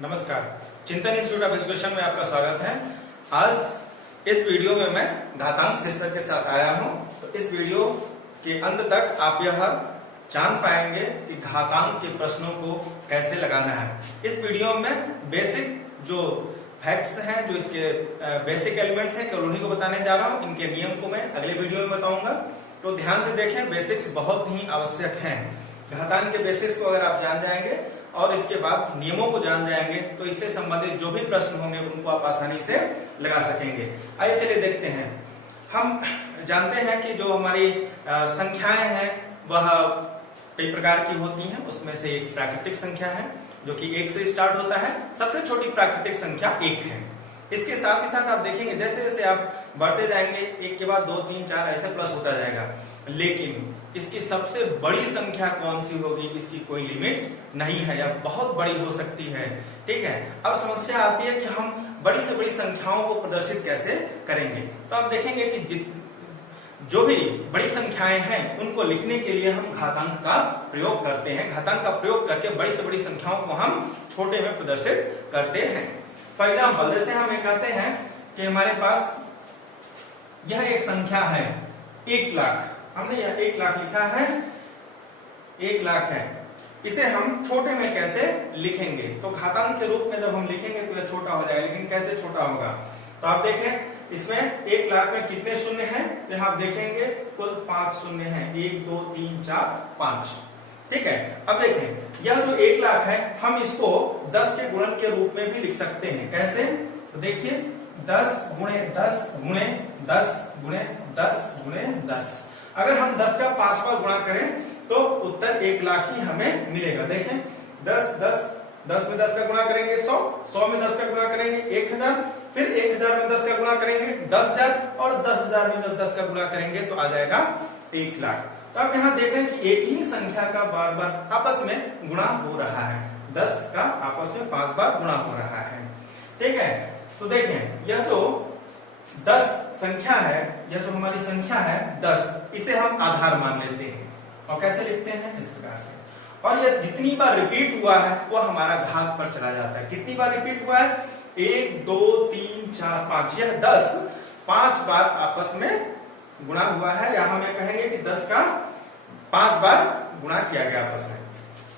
नमस्कार, चिंतन institute of education में आपका स्वागत है। आज इस वीडियो में मैं घातांक शीर्षक के साथ आया हूं। तो इस वीडियो के अंत तक आप यह जान पाएंगे कि घातांक के प्रश्नों को कैसे लगाना है। इस वीडियो में बेसिक जो फैक्ट्स हैं, जो इसके बेसिक एलिमेंट्स हैं, केवल उन्हीं को बताने जा रहा हूं। इनके नियम को मैं अगले वीडियो में बताऊंगा, तो ध्यान से देखें। बेसिक्स बहुत ही आवश्यक हैं। घातांक के बेसिक्स को अगर आप जान जाएंगे और इसके बाद नियमों को जान जाएंगे तो इससे संबंधित जो भी प्रश्न होंगे उनको आप आसानी से लगा सकेंगे। आइए चलिए देखते हैं। हम जानते हैं कि जो हमारी संख्याएं हैं वह कई प्रकार की होती हैं। उसमें से एक प्राकृतिक संख्या है जो कि 1 से स्टार्ट होता है। सबसे छोटी प्राकृतिक संख्या 1 है। इसके साथ ही साथ आप देखेंगे जैसे जैसे आप बढ़ते जाएंगे 1 के बाद 2, 3, 4 ऐसे प्लस होता जाएगा। लेकिन इसकी सबसे बड़ी संख्या कौन सी होगी, इसकी कोई लिमिट नहीं है या बहुत बड़ी हो सकती है। ठीक है, अब समस्या आती है कि हम बड़ी से बड़ी संख्याओं को प्रदर्शित कैसे करेंगे। तो आप देखेंगे कि जो भी बड़ी संख्याएं हैं उनको लिखने के लिए हम घातांक का प्रयोग करते हैं। घातांक का प्रयोग करके बड़ी से बड़ी संख्याओं को हम छोटे में प्रदर्शित करते हैं। फॉर एग्जाम्पल, जैसे हम ये कहते हैं कि हमारे पास यह एक संख्या है 1 लाख। हमने यह 1 लाख लिखा है, 1 लाख है। इसे हम छोटे में कैसे लिखेंगे? तो घातांक के रूप में जब हम लिखेंगे तो यह छोटा हो जाएगा। लेकिन कैसे छोटा होगा? तो आप देखें इसमें 1 लाख में कितने शून्य हैं? तो आप देखेंगे कुल 5 शून्य हैं। 1, 2, 3, 4, 5। ठीक है, अब देखें यह जो 1 लाख है हम इसको 10 के गुणन के रूप में भी लिख सकते हैं। कैसे? तो देखिए 10 गुणे 10 गुणे 10 गुणे 10 गुणे 10। अगर हम 10 का 5 बार गुणा करें तो उत्तर 1 लाख ही हमें मिलेगा। देखें 10 में 10 का गुणा करेंगे 100, 100 में 10 का गुणा करेंगे 1000, फिर 1000 में 10 का गुणा करेंगे 10,000 और 10,000 में जब 10 का गुणा करेंगे तो आ जाएगा 1 लाख। तो आप यहाँ देख रहे हैं कि एक ही संख्या का बार बार आपस में गुणा हो रहा है। 10 का आपस में 5 बार गुणा हो रहा है। ठीक है, तो देखें यह जो 10 संख्या है, यह जो हमारी संख्या है 10, इसे हम आधार मान लेते हैं। और कैसे लिखते हैं? इस प्रकार से। और यह जितनी बार रिपीट हुआ है वह हमारा घात पर चला जाता है। कितनी बार रिपीट हुआ है? 1, 2, 3, 4, 5। यह 10 5 बार आपस में गुणा हुआ है, या हम ये कहेंगे कि 10 का 5 बार गुणा किया गया आपस में।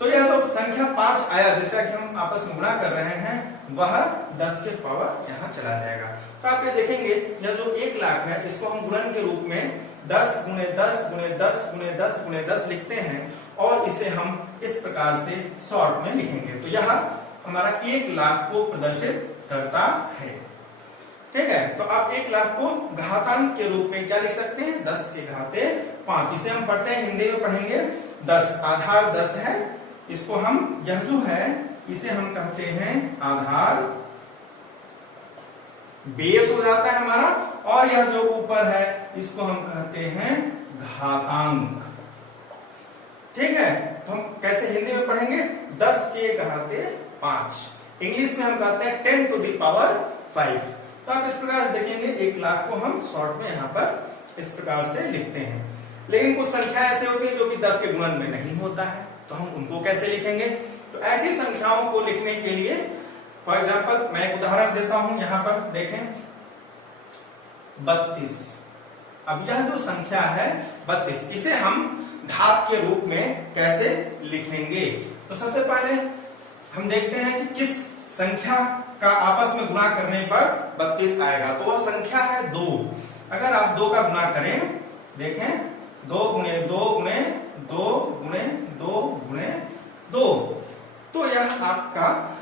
तो यह जो संख्या 5 आया जिसका कि हम आपस में गुणा कर रहे हैं वह 10 के पावर यहाँ चला जाएगा। तो आप ये देखेंगे यह जो 1 लाख है इसको हम गुणन के रूप में 10 गुणे 10 गुणे 10 गुणे 10 गुणे 10 लिखते हैं और इसे हम इस प्रकार से शॉर्ट में लिखेंगे। तो यह हमारा 1 लाख को प्रदर्शित करता है। ठीक है, तो आप 1 लाख को घातांक के रूप में क्या लिख सकते हैं? 10 के घाते 5। इसे हम पढ़ते हैं, हिंदी में पढ़ेंगे 10। आधार 10 है, इसको हम यह जो है इसे हम कहते हैं आधार, बेस हो जाता है हमारा। और यह जो ऊपर है इसको हम कहते हैं घातांक। ठीक है, तो हम कैसे हिंदी में पढ़ेंगे? 10 के घाते 5। इंग्लिश में हम कहते हैं 10 to the power 5। तो आप इस प्रकार से देखेंगे 1 लाख को हम शॉर्ट में यहाँ पर इस प्रकार से लिखते हैं। लेकिन कुछ संख्या ऐसे होती है जो कि 10 के गुणन में नहीं होता है, तो हम उनको कैसे लिखेंगे? तो ऐसी संख्याओं को लिखने के लिए फॉर एग्जाम्पल मैं एक उदाहरण देता हूं। यहां पर देखें 32। अब यह जो संख्या है 32, इसे हम घात के रूप में कैसे लिखेंगे? तो सबसे पहले हम देखते हैं कि किस संख्या का आपस में गुणा करने पर 32 आएगा। तो वह संख्या है 2। अगर आप 2 का गुणा करें, देखें 2 गुणे 2 गुणे 2 गुणे 2 गुणे 2, तो यह आपका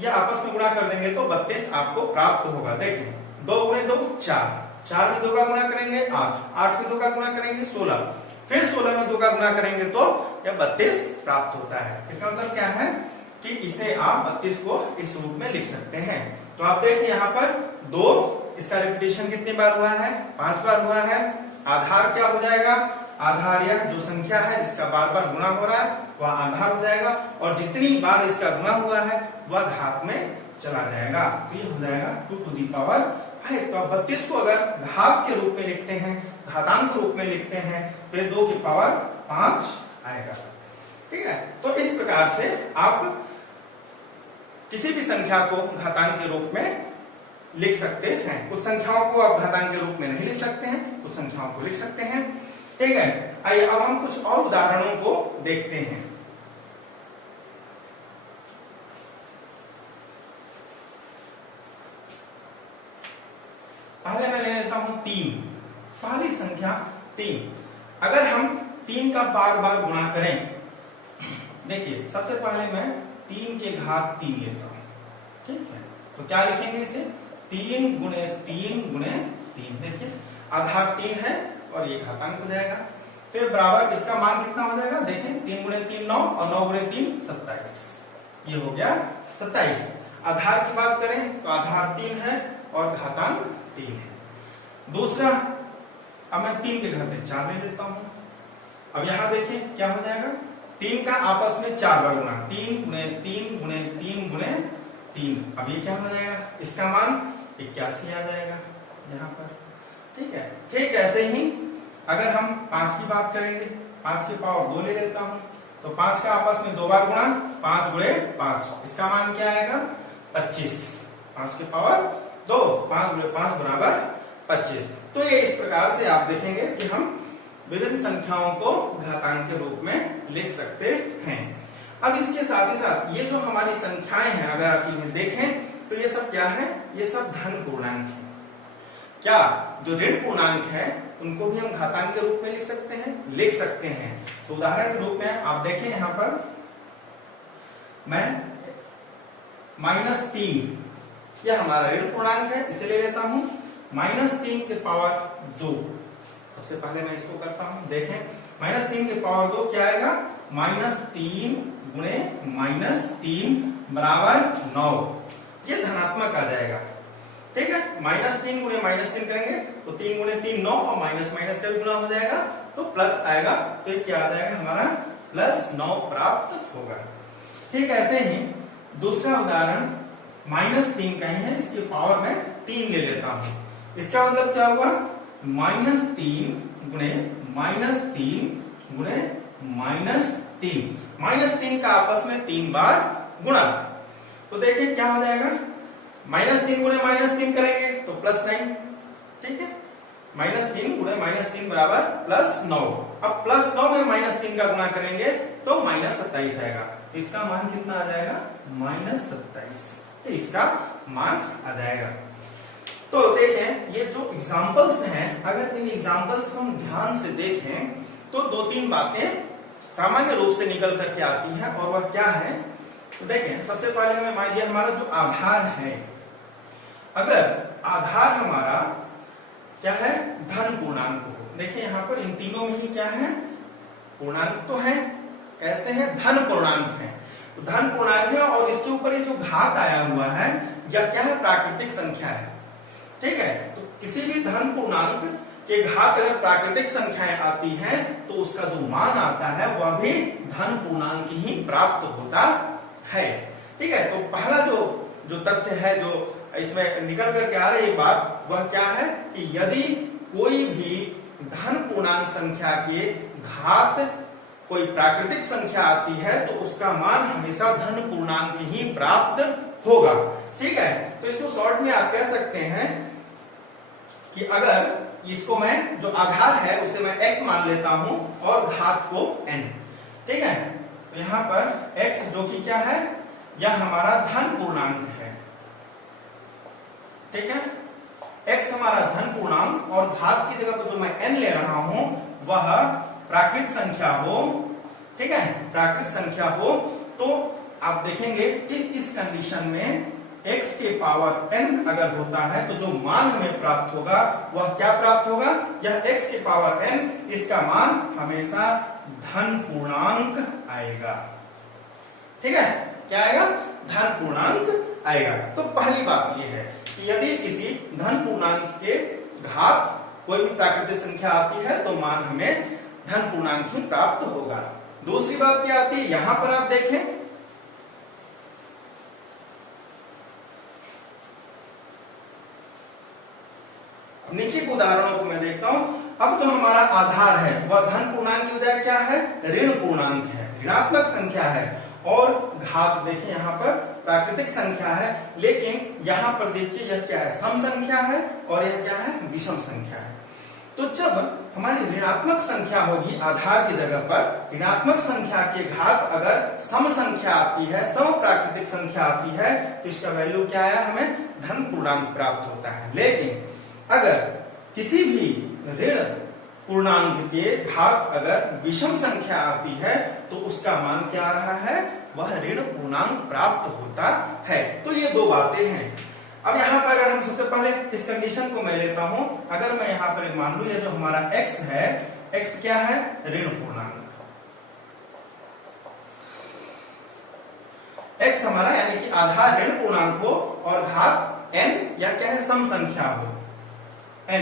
यह आपस में गुणा कर देंगे तो 32 आपको प्राप्त होगा। देखें 2 गुणे 2 4, 4 में 2 का गुणा करेंगे 8, 8 में 2 का गुणा करेंगे 16, फिर 16 में 2 का गुणा करेंगे तो यह 32 प्राप्त होता है। इसका मतलब क्या है कि इसे आप 32 को इस रूप में लिख सकते हैं। तो आप देखिए यहाँ पर 2, इसका रिपीटेशन कितनी बार हुआ है? 5 बार हुआ है। आधार क्या हो जाएगा? आधार यह जो संख्या है जिसका बार बार गुणा हो रहा है वह आधार हो जाएगा, और जितनी बार इसका गुणा हुआ है वह घात में चला जाएगा। तो ये हो जाएगा 2 to the power 5। तो आप 32 को अगर घात के रूप में लिखते हैं, घातांक रूप में लिखते हैं, तो ये 2 की पावर 5 आएगा। ठीक है, तो इस प्रकार से आप किसी भी संख्या को घातांक के रूप में लिख सकते हैं। कुछ संख्याओं को आप घातांक के रूप में नहीं लिख सकते हैं, कुछ संख्याओं को लिख सकते हैं। ठीक है, आइए अब हम कुछ और उदाहरणों को देखते हैं। पहले मैं ले लेता हूं 3। पहली संख्या 3। अगर हम 3 का बार बार गुणा करें, देखिए सबसे पहले मैं 3 के घात 3 लेता हूं। ठीक है, तो क्या लिखेंगे इसे? 3 गुणे 3 गुणे 3। देखिए आधार 3 है और ये घातांक हो जाएगा। फिर बराबर इसका मान कितना हो जाएगा? देखें 3 गुणे 3 9 और 9 गुणे 3 27। ये हो गया 27। आधार की बात करें तो आधार 3 है और घातांक 3 है। दूसरा, अब मैं 3 के घाते 4 ले लेता हूं। अब यहां देखिए क्या हो जाएगा? 3 का आपस में 4 बार गुणा, 3 गुणे 3 गुणे 3 गुणे 3। अब ये क्या हो जाएगा? इसका मान 81 आ जाएगा यहाँ पर। ठीक है, ठीक ऐसे ही अगर हम 5 की बात करेंगे, 5 की पावर 2 ले लेता हूं, तो 5 का आपस में 2 बार गुणा, 5 गुणे 5। इसका मान क्या आएगा? 25। 5 की पावर 2, 5 गुणे 5 बराबर 25। तो ये इस प्रकार से आप देखेंगे कि हम विभिन्न संख्याओं को घातांक के रूप में लिख सकते हैं। अब इसके साथ ही साथ ये जो हमारी संख्याएं हैं, अगर आप इन्हें देखें तो ये सब क्या है? ये सब धन पूर्णांक है। क्या जो ऋण पूर्णांक है उनको भी हम घातांक के रूप में लिख सकते हैं? लिख सकते हैं। तो उदाहरण के रूप में आप देखें यहां पर मैं -3, यह हमारा ऋण पूर्णांक है, इसे ले लेता हूं। -3 के पावर 2। सबसे पहले मैं इसको करता हूं। देखें -3 के पावर 2 क्या आएगा? -3 गुणे -3 बराबर 9। ये धनात्मक आ जाएगा। ठीक है, -3 गुणे -3 करेंगे तो 3 गुणे 3 9 और माइनस माइनस का भी गुणा हो जाएगा तो प्लस आएगा। तो ये क्या आ जाएगा? हमारा +9 प्राप्त होगा। ठीक ऐसे ही दूसरा उदाहरण -3 का ही है, इसकी पावर में 3 ले लेता हूं। इसका मतलब क्या हुआ? -3 गुणे -3 गुणे -3। -3 का आपस में 3 बार गुणा, तो देखिए क्या हो जाएगा? -3 गुणे -3 करेंगे तो +9। ठीक है, -3 गुणे -3 बराबर +9। अब +9 में -3 का गुणा करेंगे तो -27 आएगा। तो इसका मान कितना आ जाएगा? -27। तो इसका मान आ जाएगा। तो देखें ये जो एग्जांपल्स हैं, अगर इन एग्जांपल्स को हम ध्यान से देखें तो 2-3 बातें सामान्य रूप से निकल करके आती हैं। और वह क्या है? तो देखें सबसे पहले हमें मान लिया हमारा जो आधार है, अगर आधार हमारा क्या है? धन पूर्णांक हो। देखिए यहां पर इन तीनों में ही क्या है? पूर्णांक तो है। कैसे है? धन पूर्णांक है। तो धन पूर्णांक है और इसके ऊपर ये जो घात आया हुआ है यह क्या है? प्राकृतिक संख्या है। ठीक है, तो किसी भी धन पूर्णांक के घात अगर प्राकृतिक संख्याएं आती हैं तो उसका जो मान आता है वह भी धन पूर्णांक ही प्राप्त होता है। ठीक है, तो पहला जो तथ्य है जो इसमें निकल करके आ रही बात वह क्या है? कि यदि कोई भी धन पूर्णांक संख्या के घात कोई प्राकृतिक संख्या आती है तो उसका मान हमेशा धन पूर्णांक ही प्राप्त होगा। ठीक है, तो इसको शॉर्ट में आप कह सकते हैं कि अगर इसको मैं जो आधार है उसे मैं x मान लेता हूं और घात को n। ठीक है, तो यहां पर x जो कि क्या है? यह हमारा धन पूर्णांक है। ठीक है, x हमारा धन पूर्णांक और घात की जगह पर जो मैं n ले रहा हूं वह प्राकृत संख्या हो। ठीक है, प्राकृत संख्या हो तो आप देखेंगे कि इस कंडीशन में x के पावर n अगर होता है तो जो मान हमें प्राप्त होगा वह क्या प्राप्त होगा? यह x के पावर n, इसका मान हमेशा धन पूर्णांक आएगा। ठीक है, क्या आएगा? धन पूर्णांक आएगा। तो पहली बात यह है कि यदि किसी धन पूर्णांक के घात कोई भी प्राकृतिक संख्या आती है तो मान हमें धन पूर्णांक ही प्राप्त होगा। दूसरी बात क्या आती है? यहां पर आप देखें नीचे के उदाहरणों को मैं देखता हूं। अब जो हमारा आधार है वह धन पूर्णांक की बजाय क्या है? ऋण पूर्णांक है, ऋणात्मक संख्या है। और घात देखिए यहाँ पर प्राकृतिक संख्या है, लेकिन यहाँ पर देखिए यह क्या है, सम संख्या है और यह क्या है, विषम संख्या है। तो जब हमारी ऋणात्मक संख्या होगी आधार की जगह पर, ऋणात्मक संख्या के घात अगर सम संख्या आती है, सम प्राकृतिक संख्या आती है, तो इसका वैल्यू क्या है, हमें धन पूर्णांक प्राप्त होता है। लेकिन अगर किसी भी ऋण पूर्णांक के घात अगर विषम संख्या आती है तो उसका मान क्या आ रहा है, वह ऋण पूर्णांक प्राप्त होता है। तो ये दो बातें हैं। अब यहाँ पर अगर हम सबसे पहले इस कंडीशन को मैं लेता हूं, अगर मैं यहाँ पर मान लू ये जो हमारा x है, x क्या है, ऋण पूर्णांक, x हमारा यानी कि आधार ऋण पूर्णांक हो और घात n या क्या है, सम संख्या हो, n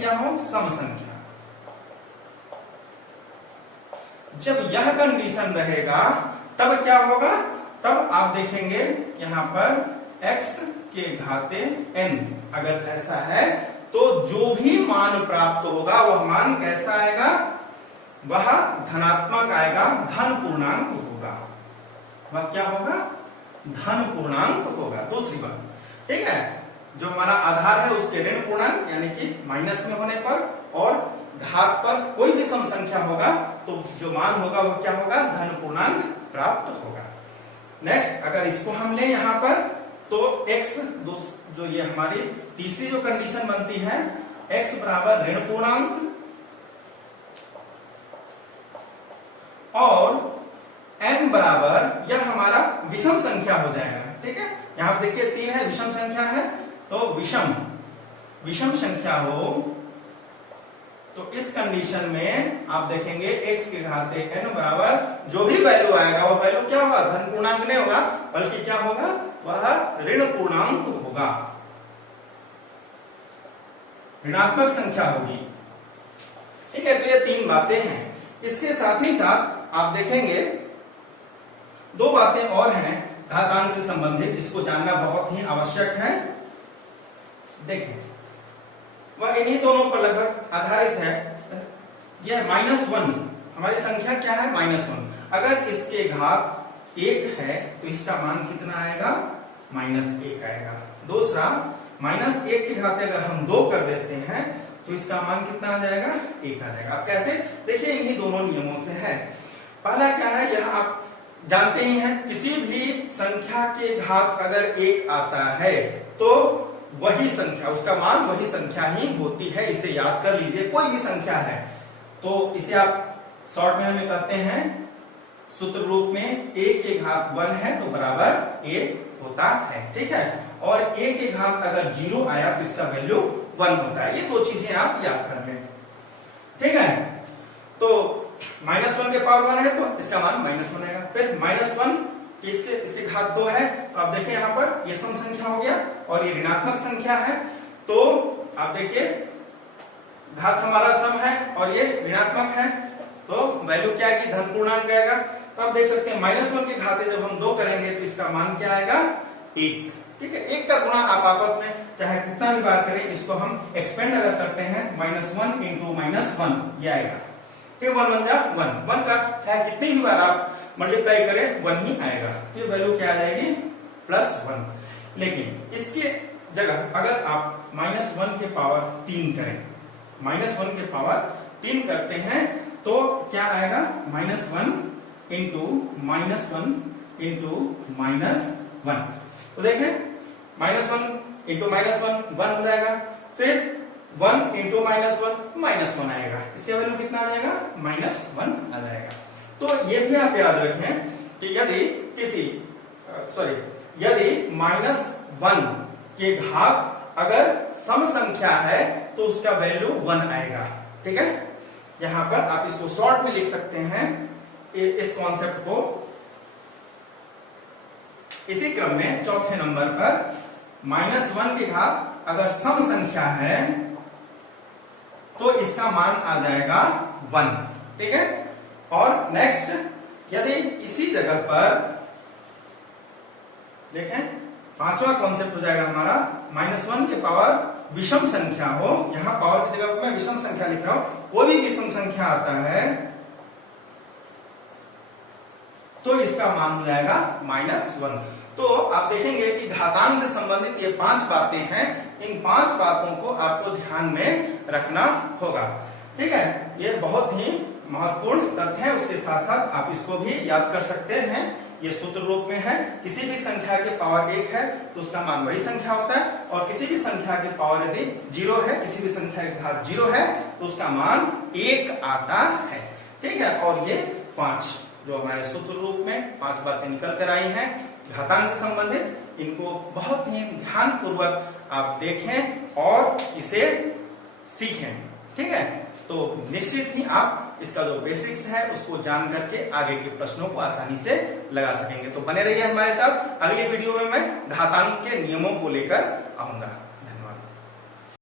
क्या हो, सम संख्या। जब यह कंडीशन रहेगा तब क्या होगा, तब आप देखेंगे यहाँ पर x के घाते n अगर ऐसा है तो जो भी मान प्राप्त होगा वह मान कैसा आएगा, वह धनात्मक आएगा, धन पूर्णांक होगा। वह क्या होगा, धन पूर्णांक होगा। दूसरी बात, ठीक है, जो हमारा आधार है उसके ऋण पूर्णांक यानी कि माइनस में होने पर और घात पर कोई भी सम संख्या होगा तो जो मान होगा वह क्या होगा, धन पूर्णांक प्राप्त होगा। नेक्स्ट अगर इसको हम ले यहाँ पर तो x जो ये हमारी तीसरी जो कंडीशन बनती है, x बराबर ऋण पूर्णांक और n बराबर यह हमारा विषम संख्या हो जाएगा। ठीक है, यहाँ पर देखिए 3 है, विषम संख्या है, तो विषम संख्या हो तो इस कंडीशन में आप देखेंगे x के घाते n बराबर जो भी वैल्यू आएगा वह वैल्यू क्या होगा, धन पूर्णांक नहीं होगा बल्कि क्या होगा, वह ऋण पूर्णांक होगा, ऋणात्मक संख्या होगी। ठीक है, तो ये 3 बातें हैं। इसके साथ ही साथ आप देखेंगे 2 बातें और हैं घातांक से संबंधित, जिसको जानना बहुत ही आवश्यक है। देखें, वह इन्हीं दोनों पर लगभग आधारित है। यह -1 हमारी संख्या क्या है, -1। अगर इसके घात 1 है तो इसका मान कितना आएगा, -1 आएगा। दूसरा, -1 के घाते अगर हम 2 कर देते हैं तो इसका मान कितना आ जाएगा, 1 आ जाएगा। कैसे, देखिए इन्हीं दोनों नियमों से है। पहला क्या है, यह आप जानते ही हैं, किसी भी संख्या के घात अगर 1 आता है तो वही संख्या, उसका मान वही संख्या ही होती है। इसे याद कर लीजिए, कोई भी संख्या है तो इसे आप शॉर्ट में हमें कहते हैं सूत्र रूप में, a के घात 1 है तो बराबर a होता है। ठीक है, और a के घात अगर 0 आया तो इसका वैल्यू 1 होता है। ये 2 चीजें आप याद कर लें। ठीक है, तो -1 के पावर 1 है तो इसका मान -1 आएगा। फिर -1 इसके घात 2 है तो आप देखिए यहाँ पर ये सम संख्या हो गया और ये ऋणात्मक संख्या है, तो आप देखिए घात हमारा सम है और ये ऋणात्मक है, तो वैल्यू क्या आएगी, धन पूर्णांक आएगा। तो आप देख सकते हैं -1 के घाते जब हम 2 करेंगे तो इसका मान क्या आएगा, 1। ठीक है, 1 का गुणा आप आपस में चाहे कितना भी बार करें, इसको हम एक्सपेंड अगर करते हैं, -1 इंटू -1 ये आएगा, फिर 1 1 जा 1 का चाहे कितनी भी बार आप मल्टीप्लाई करें 1 ही आएगा, तो ये वैल्यू क्या आ जाएगी, +1। लेकिन इसके जगह अगर आप -1 के पावर 3 करें, -1 के पावर 3 करते हैं तो क्या आएगा, -1 इंटू -1 इंटू -1। तो देखें -1 इंटू -1 1 हो जाएगा, फिर 1 इंटू -1 आएगा, इसका वैल्यू कितना आ जाएगा, -1 आ जाएगा। तो ये भी आप याद रखें कि यदि यदि -1 के घात अगर सम संख्या है तो उसका वैल्यू 1 आएगा। ठीक है, यहां पर आप इसको शॉर्ट में लिख सकते हैं इस कॉन्सेप्ट को। इसी क्रम में चौथे नंबर पर -1 के घात अगर सम संख्या है तो इसका मान आ जाएगा 1। ठीक है, और नेक्स्ट यदि इसी जगह पर देखें, 5वां कॉन्सेप्ट हो जाएगा हमारा, -1 के पावर विषम संख्या हो, यहां पावर की जगह पर मैं विषम संख्या लिख रहा हूं, कोई भी विषम संख्या आता है तो इसका मान हो जाएगा -1। तो आप देखेंगे कि घातांक से संबंधित ये 5 बातें हैं, इन 5 बातों को आपको ध्यान में रखना होगा। ठीक है, ये बहुत ही महत्वपूर्ण तथ्य है। उसके साथ साथ आप इसको भी याद कर सकते हैं। ये सूत्र रूप में है, किसी भी संख्या के पावर 1 है तो उसका मान वही संख्या होता है, और किसी भी संख्या के पावर यदि 0 है, किसी भी संख्या की घात 0 है तो उसका मान 1 आता है। ठीक है, और ये 5 जो हमारे सूत्र रूप में 5 बातें निकल कर आई हैं घातांक से संबंधित, इनको बहुत ही ध्यान पूर्वक आप देखें और इसे सीखें। ठीक है, तो निश्चित ही आप इसका जो बेसिक्स है उसको जान करके आगे के प्रश्नों को आसानी से लगा सकेंगे। तो बने रहिए हमारे साथ, अगली वीडियो में मैं घातांक के नियमों को लेकर आऊंगा।